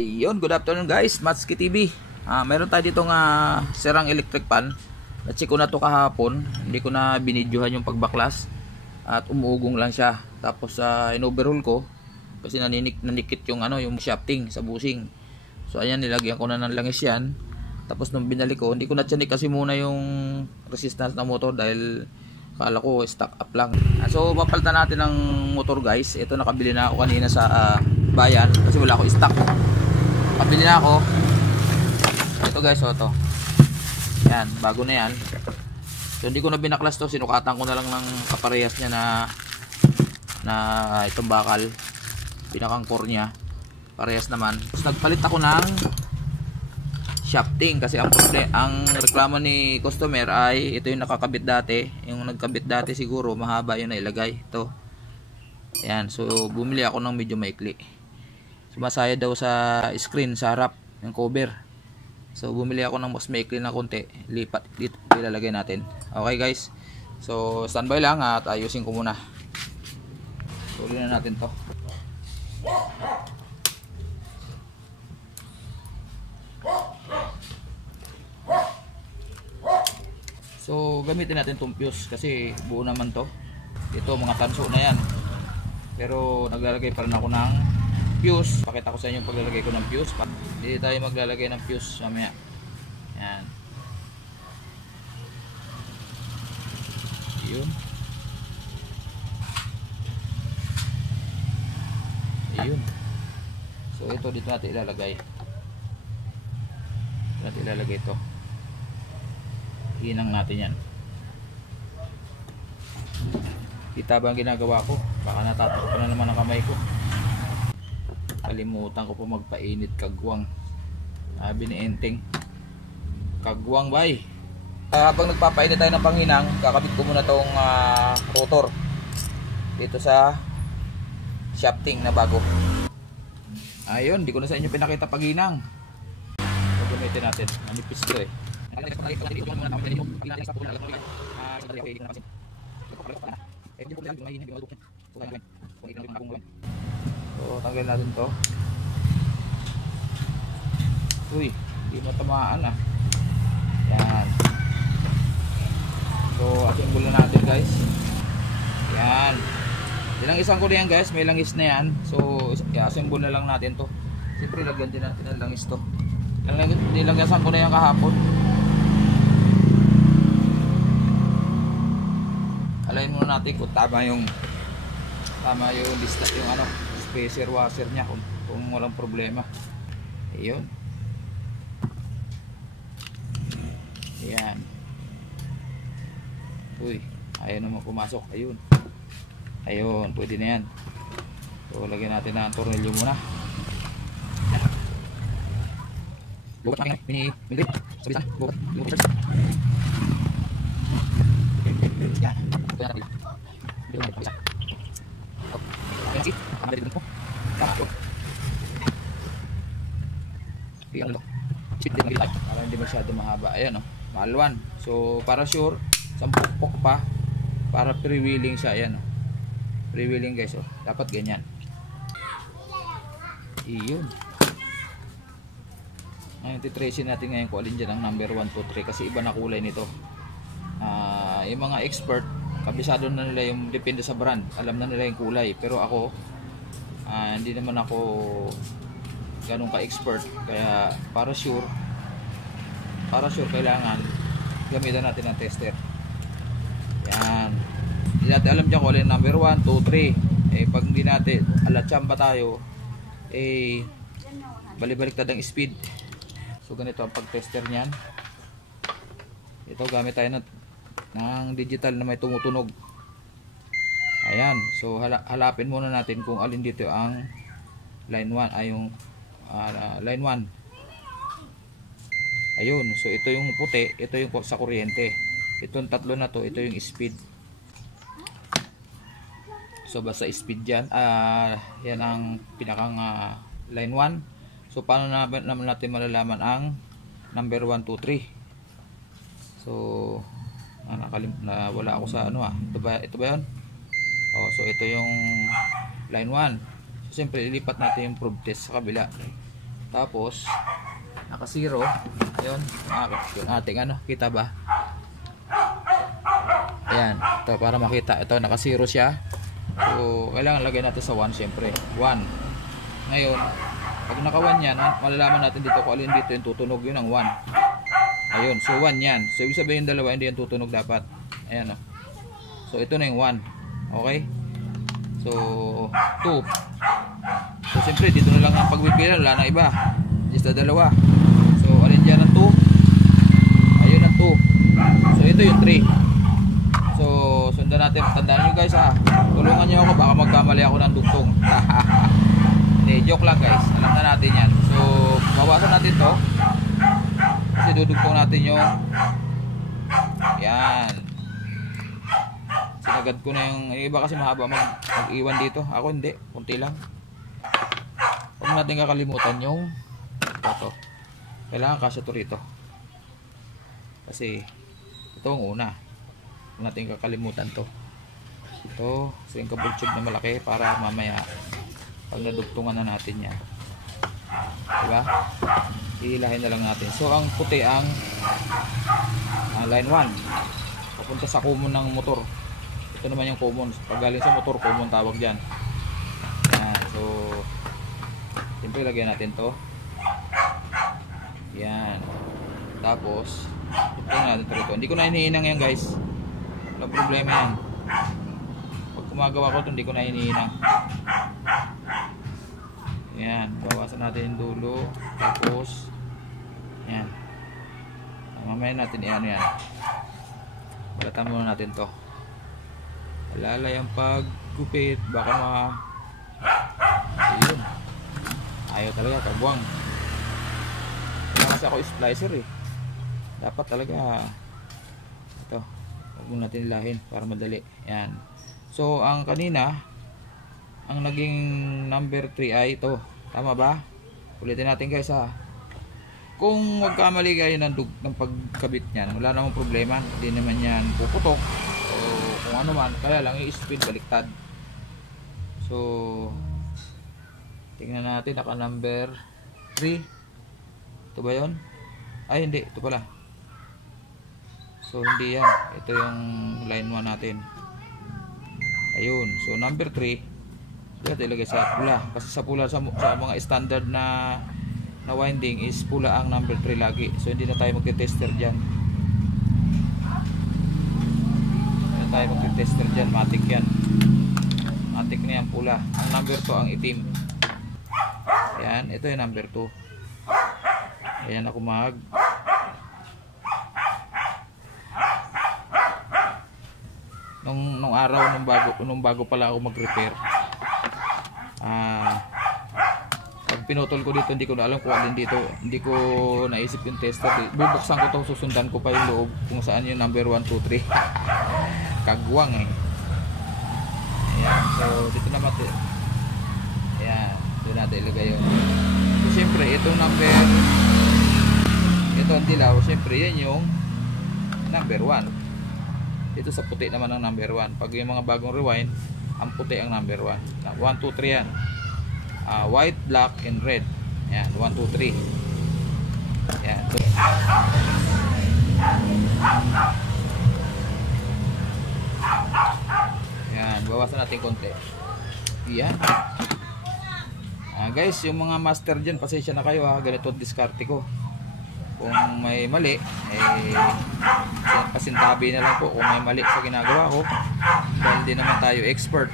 Ayun, good afternoon guys, Matsuki TV. Meron tayo dito nga sirang electric pan. Na-check ko na to kahapon. Hindi ko na binidyohan yung pagbaklas. At umuugong lang siya. Tapos in-overhaul ko kasi nanikit yung yung shafting sa bushing. So ayan, nilagyan ko na ng langis yan. Tapos nung binalik ko, hindi ko na tiyanik kasi muna yung resistance ng motor dahil akala ko stock up lang. So papalitan natin ng motor guys. Ito nakabili na ako kanina sa bayan kasi wala ako stock. Pabili na ako. Ito guys, ito. Yan, bago na yan. So hindi ko na binaklas to, sinukatan ko na lang ng kaparehas niya na itong bakal. Pinakang core niya. Parehas naman. Tapos nagpalit ako ng shafting kasi ang reklamo ni customer ay ito yung nakakabit dati. Yung nagkabit dati siguro mahaba yung nailagay. Ito. Yan, so bumili ako ng medyo maikli. Sumasaya daw sa screen sa harap ng cover. So bumili ako ng mas maikli na konti. Lipat dito ilalagay natin. Okay guys. So standby lang at ayusin ko muna. Tuloy na natin to. So gamitin natin tong fuse kasi buo naman to. Ito mga tanso na yan. Pero naglalagay pa rin ako ng fuse. Pakita ko sa inyo paglalagay ko ng fuse. Hindi tayo maglalagay ng fuse mamaya. Yan. Yun. Ayun. So ito dito natin ilalagay. Dito natin ilalagay ito. Hinang natin yan. Kita ba ang ginagawa ko? Baka natatakot na naman ang kamay ko. Kalimutan ko po magpainit kagwang. Sabi ni Enteng, kagwang bay. Habang nagpapainit tayo ng panghinang, kakabit ko muna tong rotor dito sa shafting na bago. Ayun, di ko na sa inyo pinakita paghinang. Gagamitin natin. Manipis to eh. So tanggal natin to. Uy, hindi matamaan ah. Yan. So assemble na natin guys. Yan. Ilang isang ko na yan guys, may langis na yan. So i-assemble na lang natin to. Siyempre lagyan din natin ng langis to. Nilagyasan ko na yan kahapon. Alayin muna natin kung tama yung distance, yung spacer washer niya kung walang problema. Ayun. Ayan. Uy, ayaw naman pumasok. Ayun. Ayun, pwede na yan. So lagyan natin ng tornilyo muna. Bukat natin mini sabisa. Bukat. Yan. Ito na natin. Dito na sabisa. Ayan si. Ang dito po. Tama. Ayan lo. Speed din tayo. Para hindi masyado mahaba. Ayan o. Malwan. So para sure, sampukpok pa. Para pre-wheeling siya. Ayan o. Pre-wheeling guys o. Dapat ganyan. Iyon. Ngayon titrace natin ngayon kung alin dyan ang number 1, 2, 3 kasi iba na kulay nito. Yung mga expert, kabisado na nila yung depende sa brand, alam na nila yung kulay. Pero ako, hindi naman ako ganun ka-expert. Kaya para sure kailangan gamitan natin ng tester. Yan. Hindi natin alam dyan kung alin number 1, 2, 3. Pag hindi natin alatsamba tayo, balibaliktad ang speed. So ganito ang pag-tester niyan. Ito gamit tayo ng digital na may tumutunog. Ayan. So halapin muna natin kung alin dito ang line 1 ay yung line 1. Ayun. So ito yung puti, ito yung sa kuryente. Itong tatlo na to, ito yung speed. So basta speed yan. Yan ang pinakang line 1. So paano naman natin malalaman ang number 1, 2, 3? So wala ako sa ito ba 'yon? So ito yung line 1. So siyempre ilipat natin yung probe test sa kabila. Tapos naka 0. Ayun, yung ating ano, kita ba? Ayan, ito para makita. Ito naka 0 siya. So kailangan lagay natin sa 1 syempre. 1. Ngayon, pag naka 1 yan, malalaman natin dito kung alin dito yung tutunog. Yun ang 1. Ayun, so 1 yan. So ibig sabihin yung dalawa hindi yan tutunog dapat. Ayan o. So ito na yung 1. Okay? So 2. So siyempre dito na lang ang pagbibilan, wala na iba. Just na dalawa. So alin dyan ang 2? Ayun ang 2. So ito yung 3. So sundan natin. Tandaan nyo guys ha. Tulungan nyo ako, baka magkamali ako ng dugtong. Hindi, joke lang guys. Alam na natin yan. So bawasan natin to. Kasi dudugtong natin yung yan. Sinagad ko na yung iba kasi mahaba mag-iwan dito. Ako hindi, kunti lang. Huwag natin kakalimutan yung ito. Kailangan kasi ito rito. Kasi ito ang una. Huwag natin kakalimutan to. Ito, sinkable tube na malaki para mamaya pag nadugtungan na natin yan. Diba? Ihilahin na lang natin. So ang puti ang line 1. Papunta sa common ng motor. Ito naman yung common. Pag galing sa motor, common tawag dyan. Yan. So siyempre lagyan natin to. Yan. Tapos ito natin ito rito. Hindi ko na hinihinang yan guys. Walang problema yan. Pag gumagawa ko ito, hindi ko na hinihinang. Yan. Bawasan natin yung dulo. Tapos yan. Mamaya natin yan. Balatan muna natin to. Alalay ang paggupit. Baka ayun. Ayaw talaga. Kabuang. Kaya kasi ako splicer eh. Dapat talaga ito. Huwag muna natin ilahin para madali. Yan. So ang kanina ang naging number 3 ay ito. Tama ba? Ulitin natin guys ha. Kung magkamali kayo ng pagkabit niyan, wala namang problema. Hindi naman yan puputok o kung ano man. Kaya lang i-speed baliktad. So tingnan natin, naka number 3. Ito ba yun? Ay hindi, ito pala. So hindi yan. Ito yung line 1 natin. Ayun. So number 3 dito ilagay sa pula. Kasi sa pula sa mga standard na winding is pula ang number 3 lagi. So hindi na tayo magte-tester dyan. Hindi na tayo magte-tester dyan. Matic yan. Matic na yan pula. Ang number 2 ang itim. Ayan. Ito yung number 2. Ayan ako nung araw nung bago pala ako mag-repair. Pag pinutol ko dito, hindi ko na alam kung alin dito. Hindi ko naisip yung tester. Bubuksan ko to, susundan ko pa yung loob kung saan yung number 1, 2, 3. Kagwang eh. Ayan. So dito naman ayan. Doon natin ilagay yun. So siyempre itong number, ito ang dilaw, siyempre yan yung number 1. Dito sa puti naman ang number 1. Pag yung mga bagong rewind, ang puti ang number 1. 1, 2, 3 yan. White, black, and red. Yan, 1, 2, 3. Yan. Yan, bawasan natin konti. Yan. Guys, yung mga master dyan, pasensya na kayo ha. Ganito diskarte ko. Kung may mali, pasintabi na lang po kung may mali sa ginagawa ko. Dahil hindi naman tayo expert.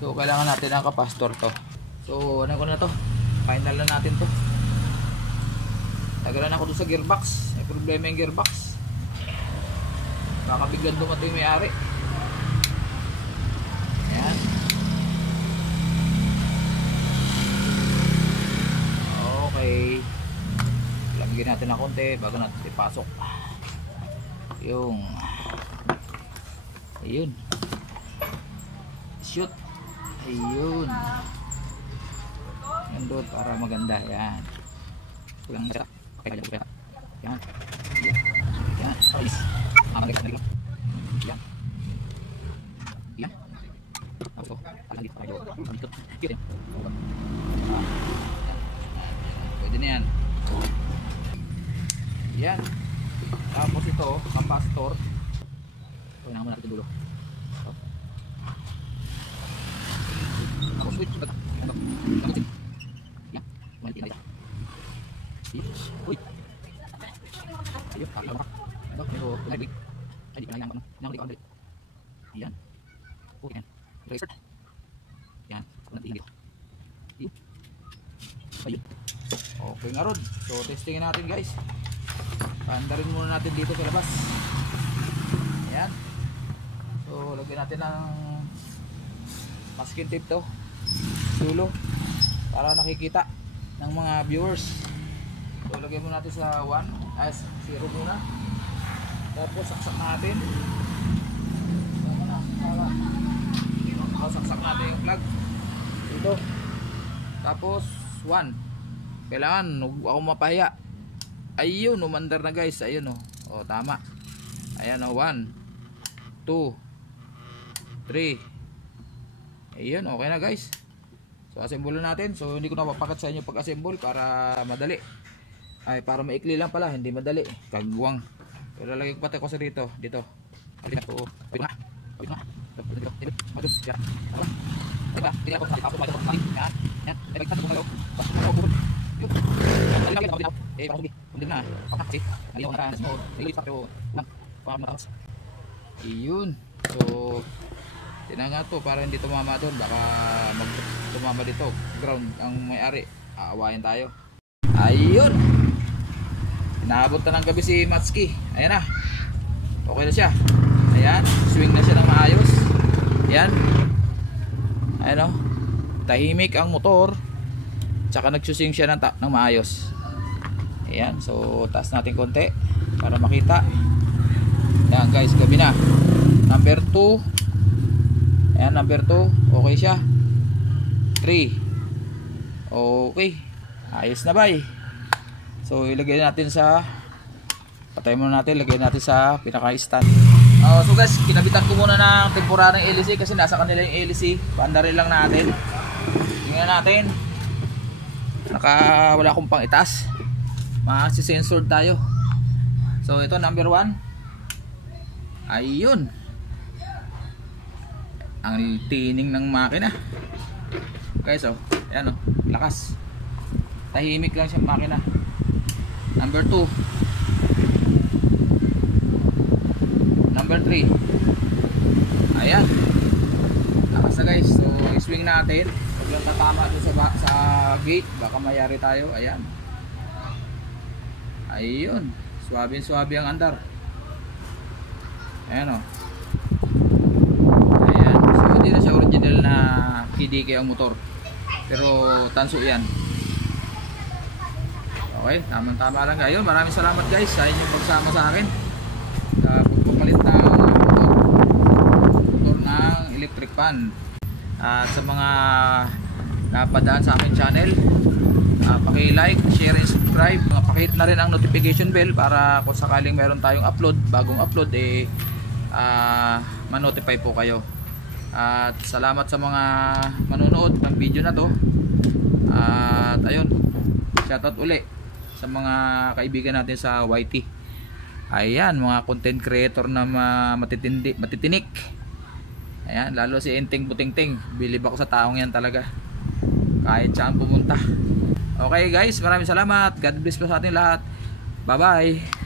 So, kailangan natin ang kapastor to. So, ano ko na to? Final na natin to. Tagalan ako doon sa gearbox. May problema yung gearbox. Baka biglang dumating yung may-ari. Ayan. Okay. Lamigin natin na konti bago natin ipasok. Ayun. Shoot. Ayun. Yan doon para maganda. Yan. Kulang na siya. Okay, kaya ko. Yan. Yan. Ayos. Yan. Yan. Ako. Alam dito tayo. Dito. Dito. Yan. Tapos ito, capacitor. Ito, naman natin dulo. Tapos switch. Yan. Maliti na ito. Uy. Ayun, kakalaw ka. Ito, pero nag-break. Ay, di ka na yan. Nakuli ka, andali. Yan. Okay, yan. Reset. Yan. Ako natin dito. Ayun. Okay nga Rod. So, testingin natin guys. Paandarin muna natin dito sa labas. Ayan. So, lagyan natin ng masking tape to. Dulo. Para nakikita ng mga viewers. So, lagyan muna natin sa 1. As 0 muna. Tapos, saksak natin. Saksak natin yung plug. Dito. Tapos, 1. Kailangan huwag ako mapahiya. Ayun, umandar na guys. Ayun o, tama. Ayan o, 1 2 3. Ayun, okay na guys. So assemble natin. So hindi ko na papakat sa inyo pag assemble para madali. Ay, para maikli lang pala, hindi madali. Kagwang. So lalagay ko pati ko sa dito. Dito. So, pwede na. Pwede na. Dito. Dito. Yan. Diba? Hindi ako yan. Yan. Ay, bigtas ko malaw. Eh, parang hindi na. Kasi hindi ako nakanas mo. Nilipat ko lang. Para matakas. Ayun. So, tinanga to para hindi tumama doon. Baka tumama dito. Ground ang may-ari. Aawayan tayo. Ayun. Inaabot na ng gabi si Matsuki. Ayan na. Okay na siya. Ayan. Swing na siya ng maayos. Ayan. Ayan o. Tahimik ang motor. Tsaka nagsusing siya ng maayos. Ayan, so taas natin konti para makita. Ayan guys, gabi na. Number 2. Ayan, number 2. Okay siya. 3. Okay. Ayos na bay. So ilagay natin sa, patay muna natin, ilagay natin sa pinaka-stand. So guys, kinabitan ko muna ng temporarong LEC kasi nasa kanila yung LEC. Paandarin lang natin. Tingnan natin. Wala akong pang itaas. Masi-sensored tayo. So ito number 1. Ayun. Ang tining ng makina. Guys, ayan lakas. Tahimik lang siya makina. Number 2. Number 3. Ayan. Lakas na guys. So i-swing natin. Pag lang tatama dun sa gate, baka mayari tayo. Ayan. Ayun. Swabe ang andar. Ayan o. Ayan. So hindi na siya original na KDK ang motor. Pero tanso yan. Okay. Tama lang kayo. Maraming salamat guys sa inyong pagsama sa akin. Sa pagpapalit ng motor ng electric pan. At sa mga napadaan sa aking channel, paki-like, share and subscribe. Paki-hit na rin ang notification bell para kung sakaling meron tayong bagong upload ma-notify po kayo. At salamat sa mga manonood ng video na to. At ayun, shoutout uli sa mga kaibigan natin sa YT. Ayan, mga content creator na matitinik. Ayan, lalo si Enteng Butingting. Bilib ako sa taong yan talaga. Kahit saan pumunta. Okay guys, maraming salamat. God bless po sa ating lahat. Bye bye.